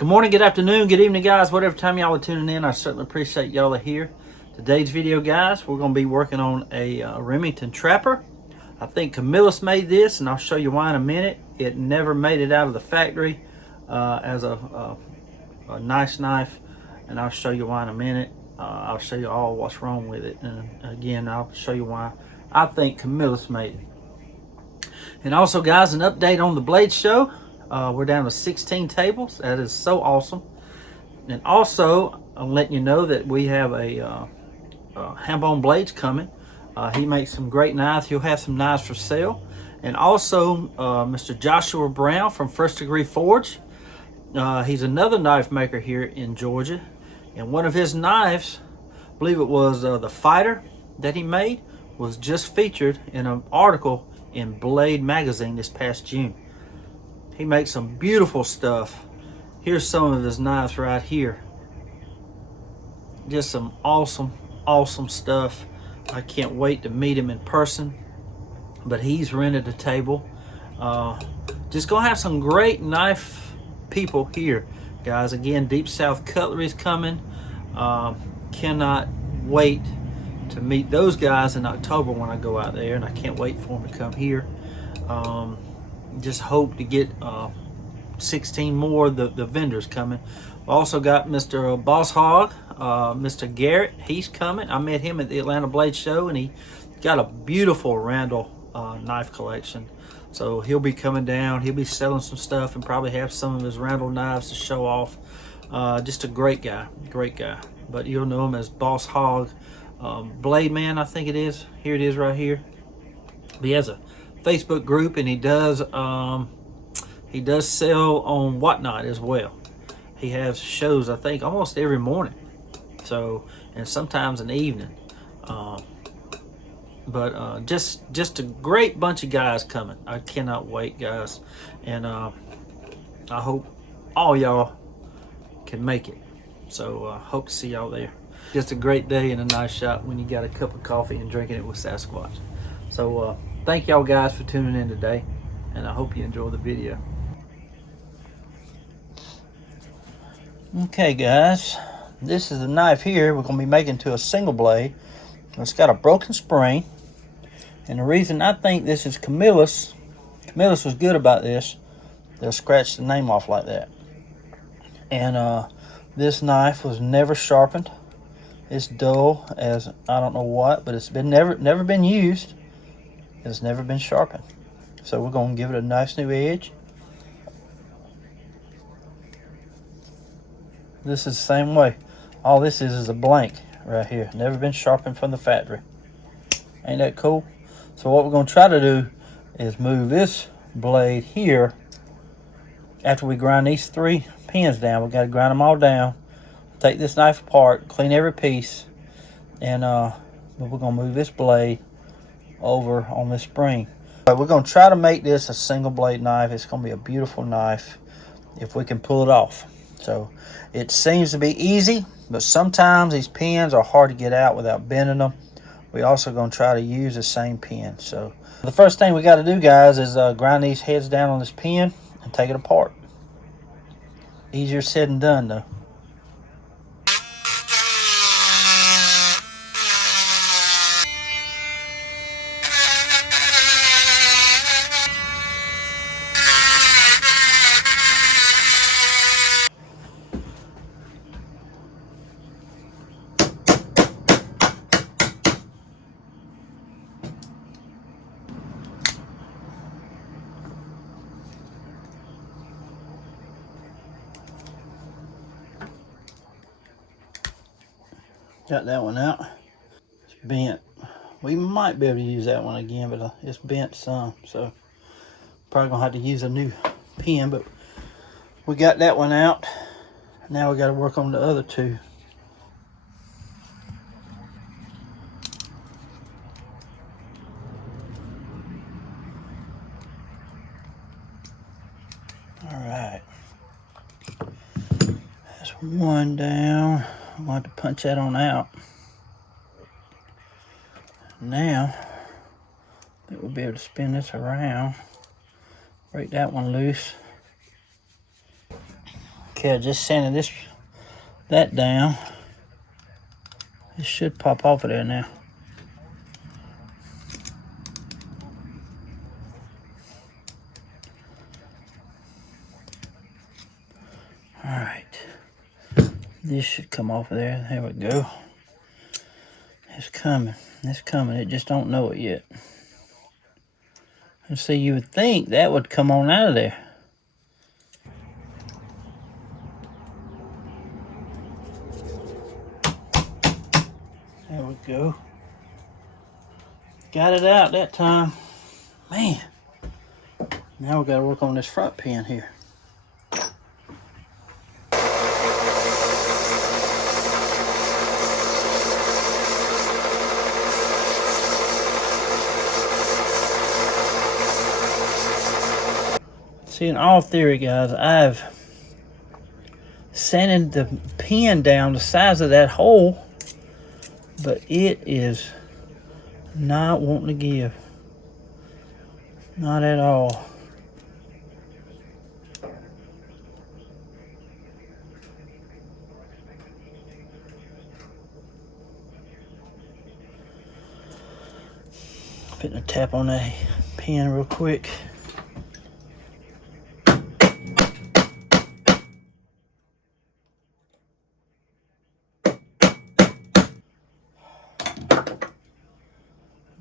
Good morning, good afternoon, good evening, guys. Whatever time y'all are tuning in, I certainly appreciate y'all are here. Today's video, guys, we're going to be working on a Remington Trapper. I think Camillus made this, and I'll show you why in a minute. It never made it out of the factory as a nice knife, and I'll show you why in a minute. I'll show you all what's wrong with it, and again, I'll show you why I think Camillus made it. And also, guys, an update on the blade show. We're down to 16 tables. That is so awesome. And also, I'm letting you know that we have a Hambone Blades coming. He makes some great knives. He'll have some knives for sale. And also, Mr. Joshua Brown from First Degree Forge. He's another knife maker here in Georgia. And one of his knives, I believe it was the Fighter that he made, was just featured in an article in Blade magazine this past June. He makes some beautiful stuff. Here's some of his knives right here. Just some awesome stuff. I can't wait to meet him in person. But he's rented a table. Just gonna have some great knife people here, guys. Again, Deep South Cutlery is coming. Cannot wait to meet those guys in October when I go out there, and I can't wait for them to come here. Just hope to get 16 more of the vendors coming. We also got Mr. Boss Hog, Mr. Garrett. He's coming. I met him at the Atlanta Blade Show, and he got a beautiful Randall knife collection. So he'll be coming down. He'll be selling some stuff and probably have some of his Randall knives to show off. Just a great guy. But you'll know him as Boss Hog Blade Man, I think it is. Here it is right here. But he has a Facebook group, and he does sell on Whatnot as well. He has shows, I think, almost every morning, so, and sometimes in the evening. But just a great bunch of guys coming. I cannot wait, guys, and I hope all y'all can make it. So hope to see y'all there. Just a great day in a nice shop when you got a cup of coffee and drinking it with Sasquatch. So thank y'all guys for tuning in today, and I hope you enjoy the video. Okay, guys, this is the knife here we're going to be making to a single blade. It's got a broken spring, and the reason I think this is Camillus was good about this. They'll scratch the name off like that. And this knife was never sharpened. It's dull as I don't know what, but it's been never been used. It's never been sharpened. So we're going to give it a nice new edge. This is the same way. All this is a blank right here. Never been sharpened from the factory. Ain't that cool? So what we're going to try to do is move this blade here. After we grind these 3 pins down, we got to grind them all down. Take this knife apart, clean every piece, and we're going to move this blade over on this spring. But we're going to try to make this a single blade knife. It's going to be a beautiful knife if we can pull it off. So it seems to be easy, but sometimes these pins are hard to get out without bending them. We're also going to try to use the same pin. So the first thing we got to do, guys, is grind these heads down on this pin and take it apart. Easier said than done, though. Got that one out. It's bent. We might be able to use that one again, but it's bent some, so probably gonna have to use a new pin. But we got that one out. Now we got to work on the other 2. All right, that's one down. I'm going to have to punch that on out. Now, I think we'll be able to spin this around. Break that one loose. Okay, just sanding that down. It should pop off of there now. All right, this should come off of there. There we go. It's coming. It's coming. It just don't know it yet. And see, you would think that would come on out of there. There we go. Got it out that time. Man. Now we got to work on this front pin here. See, in all theory, guys, I've sanded the pin down the size of that hole, but it is not wanting to give. Not at all. Putting a tap on that pin real quick.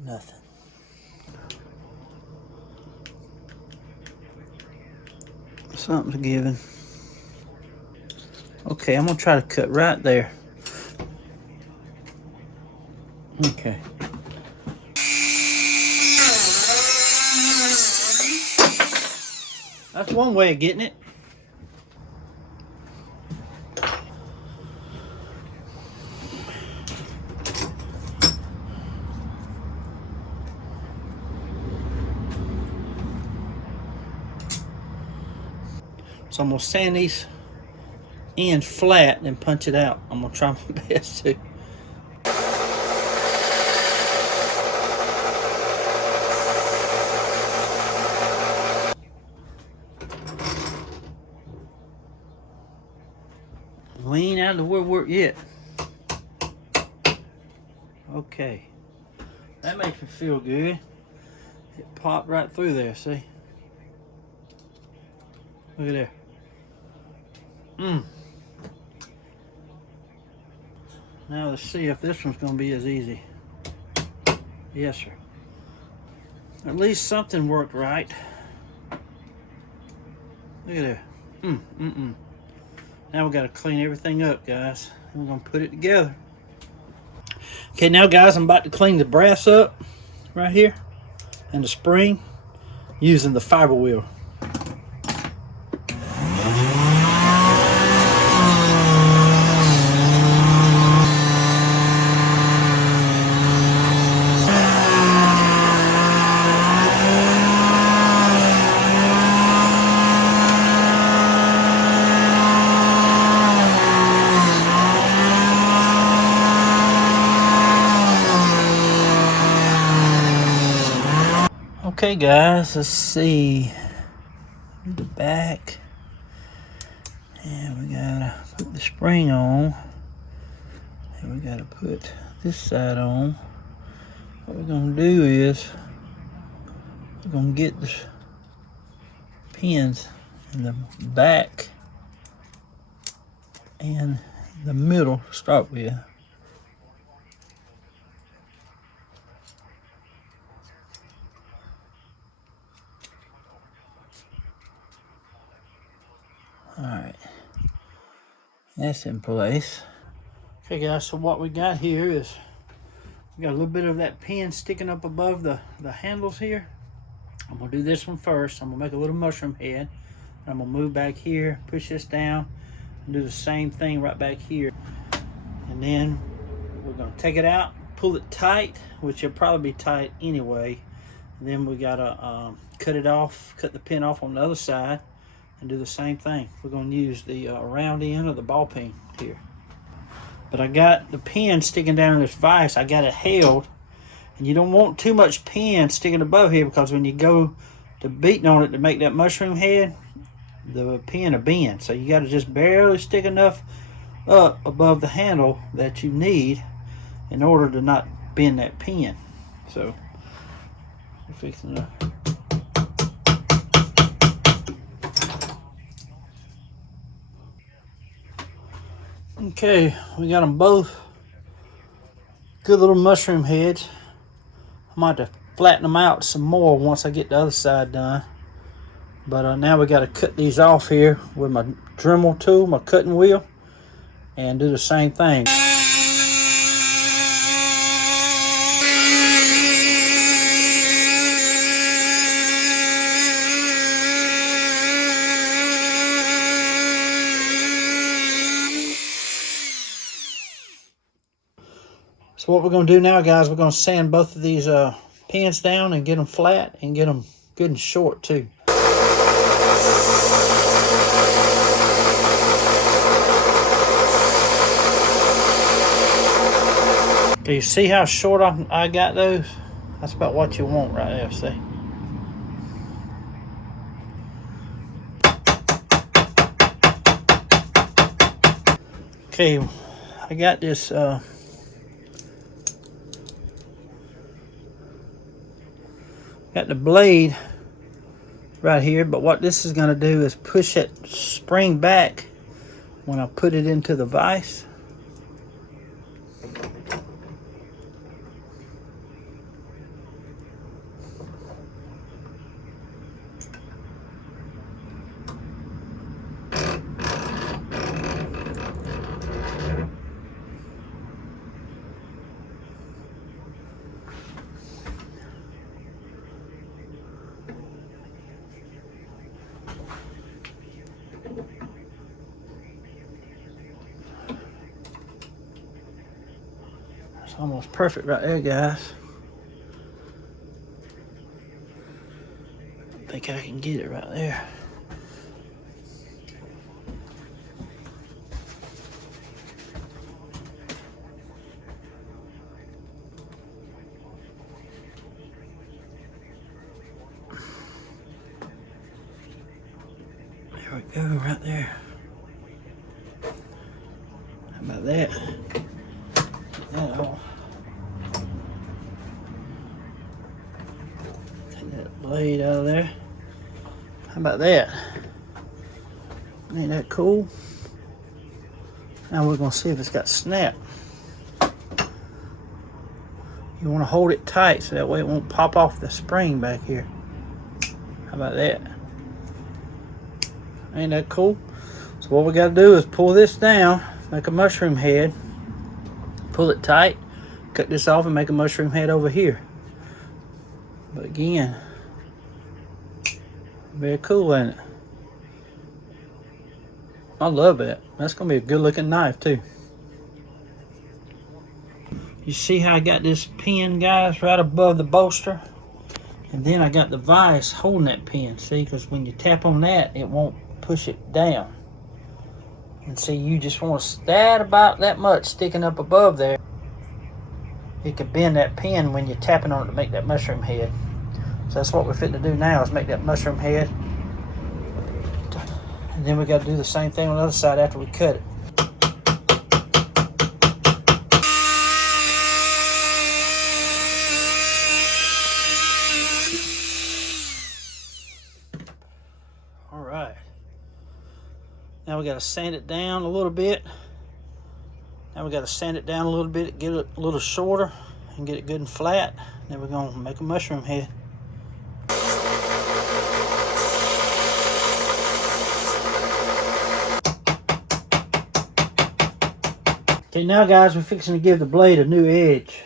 Nothing. Something's giving. Okay, I'm gonna try to cut right there. Okay. That's one way of getting it. So I'm gonna sand these ends flat and punch it out. I'm gonna try my best to. We ain't out of the woodwork yet. Okay. That makes me feel good. It popped right through there, see? Look at there. Now let's see if this one's gonna be as easy. Yes, sir. At least something worked right. Look at there. Now we gotta clean everything up, guys. We're gonna put it together. Okay, now guys, I'm about to clean the brass up right here and the spring using the fiber wheel. Okay guys, let's see. The back. And we gotta put the spring on. And we gotta put this side on. What we're gonna do is we're gonna get the pins in the back and the middle to start with. Alright, that's in place. Okay guys, so what we got here is we got a little bit of that pin sticking up above the handles here. I'm gonna do this one first. I'm gonna make a little mushroom head. I'm gonna move back here, push this down, and do the same thing right back here. And then we're gonna take it out, pull it tight, which will probably be tight anyway. And then we gotta cut it off, cut the pin off on the other side, and do the same thing. We're going to use the round end of the ball peen here. But I got the pin sticking down in this vise. I got it held. And you don't want too much pin sticking above here, because when you go to beating on it to make that mushroom head, the pin to bend. So you got to just barely stick enough up above the handle that you need in order to not bend that pin. So we're fixing to okay, we got them both good little mushroom heads. I might have to flatten them out some more once I get the other side done. But now we got to cut these off here with my Dremel tool, my cutting wheel, and do the same thing. So what we're going to do now, guys, we're going to sand both of these pins down and get them flat and get them good and short too. Okay, you see how short I got those? That's about what you want right there, see? Okay, I got this got the blade right here, but what this is going to do is push that spring back when I put it into the vise. Almost perfect right there, guys. I think I can get it right there. There we go, right there. How about that? Get that off. Take that blade out of there. How about that? Ain't that cool? Now we're going to see if it's got snap. You want to hold it tight so that way it won't pop off the spring back here. How about that? Ain't that cool? So what we got to do is pull this down, make a mushroom head, pull it tight, cut this off and make a mushroom head over here. But again, very cool, ain't it? I love it. That's going to be a good looking knife too. You see how I got this pin, guys, right above the bolster? And then I got the vise holding that pin, see? Because when you tap on that, it won't push it down. And see, you just want to that about that much sticking up above there. It can bend that pin when you're tapping on it to make that mushroom head. So that's what we're fitting to do now, is make that mushroom head. And then we got to do the same thing on the other side after we cut it. All right. Now we got to sand it down a little bit. Now we got to sand it down a little bit, get it a little shorter, and get it good and flat. Then we're going to make a mushroom head. Okay, now guys, we're fixing to give the blade a new edge.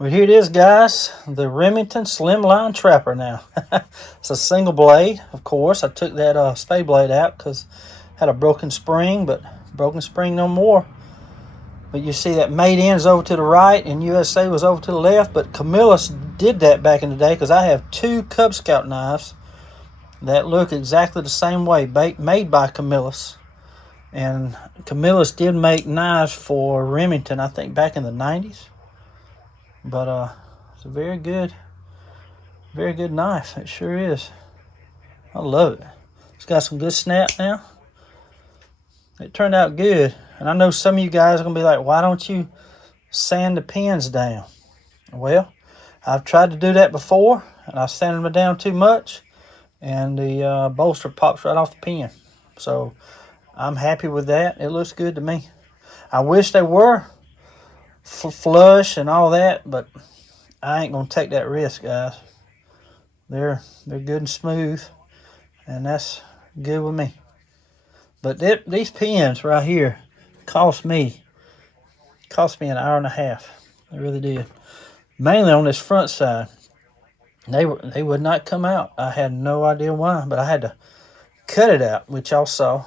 Well, here it is, guys. The Remington Slimline Trapper now. It's a single blade, of course. I took that spade blade out because it had a broken spring, but broken spring no more. But you see that made ends over to the right and USA was over to the left. But Camillus did that back in the day because I have two Cub Scout knives that look exactly the same way, made by Camillus. And Camillus did make knives for Remington, I think, back in the 90s. But it's a very good knife. It sure is. I love it. It's got some good snap now. It turned out good. And I know some of you guys are going to be like, why don't you sand the pins down? Well, I've tried to do that before, and I sanded them down too much, and the bolster pops right off the pin. So I'm happy with that. It looks good to me. I wish they were flush and all that, but I ain't gonna take that risk, guys. They're good and smooth, and that's good with me. But these pins right here cost me an hour and a half. They really did. Mainly on this front side. They would not come out. I had no idea why, but I had to cut it out, which y'all saw.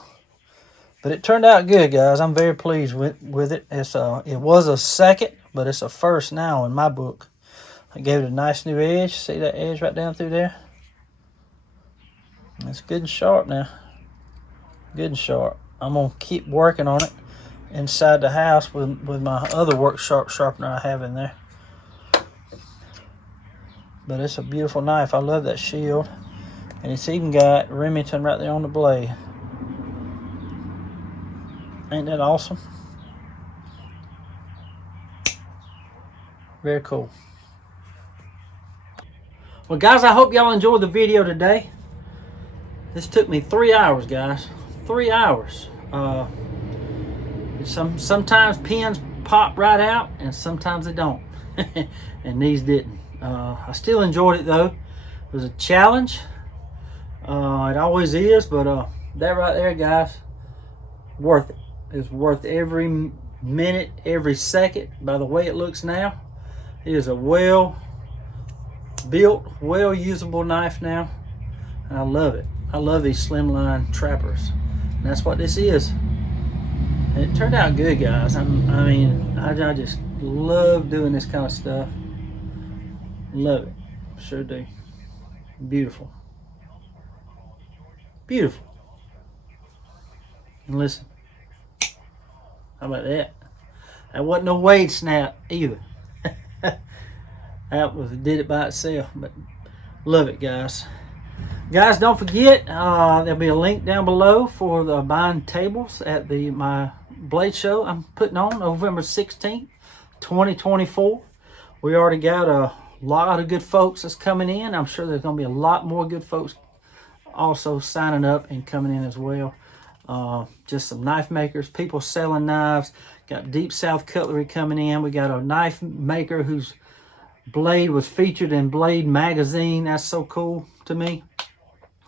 But it turned out good, guys. I'm very pleased with it. It was a second, but it's a first now in my book. I gave it a nice new edge. See that edge right down through there? It's good and sharp now. Good and sharp. I'm going to keep working on it inside the house with my other work sharpener I have in there. But it's a beautiful knife. I love that shield. And it's even got Remington right there on the blade. Ain't that awesome? Very cool. Well, guys, I hope y'all enjoyed the video today. This took me 3 hours, guys. 3 hours. Sometimes pins pop right out, and sometimes they don't. And these didn't. I still enjoyed it, though. It was a challenge. It always is, but that right there, guys, worth it. It's worth every minute, every second. By the way it looks now, it is a well-built, well-usable knife now, and I love it. I love these Slimline Trappers, and that's what this is. And it turned out good, guys. I just love doing this kind of stuff. Love it. Sure do. Beautiful. Beautiful. And listen. How about that? That wasn't no wade snap either. Did it by itself. But love it, guys. Guys, don't forget, there'll be a link down below for the buying tables at my blade show I'm putting on November 16th, 2024. We already got a lot of good folks that's coming in. I'm sure there's going to be a lot more good folks also signing up and coming in as well. Just some knife makers, people selling knives. Got Deep South Cutlery coming in. We got a knife maker whose blade was featured in Blade magazine. That's so cool to me.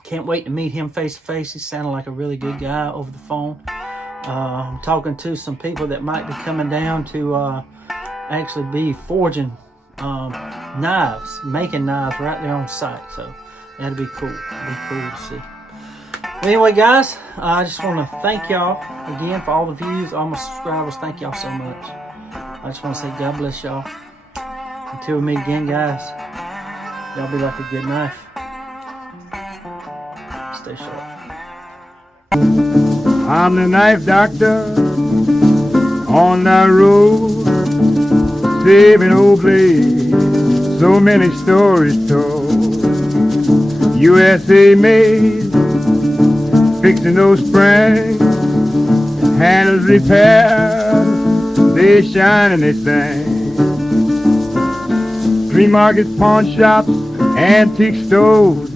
Can't wait to meet him face to face. He sounded like a really good guy over the phone. I'm talking to some people that might be coming down to actually be forging knives, making knives right there on site. So that'd be cool. It'd be cool to see. Anyway, guys, I just want to thank y'all again for all the views, all my subscribers. Thank y'all so much. I just want to say God bless y'all. Until we meet again, guys, y'all be like a good knife. Stay sharp. I'm the knife doctor on the road, saving old blades, so many stories told. USA made, fixing those springs, handles repaired, they shine and they sing. Flea markets, pawn shops, antique stores,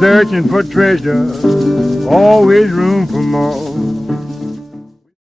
searching for treasure, always room for more.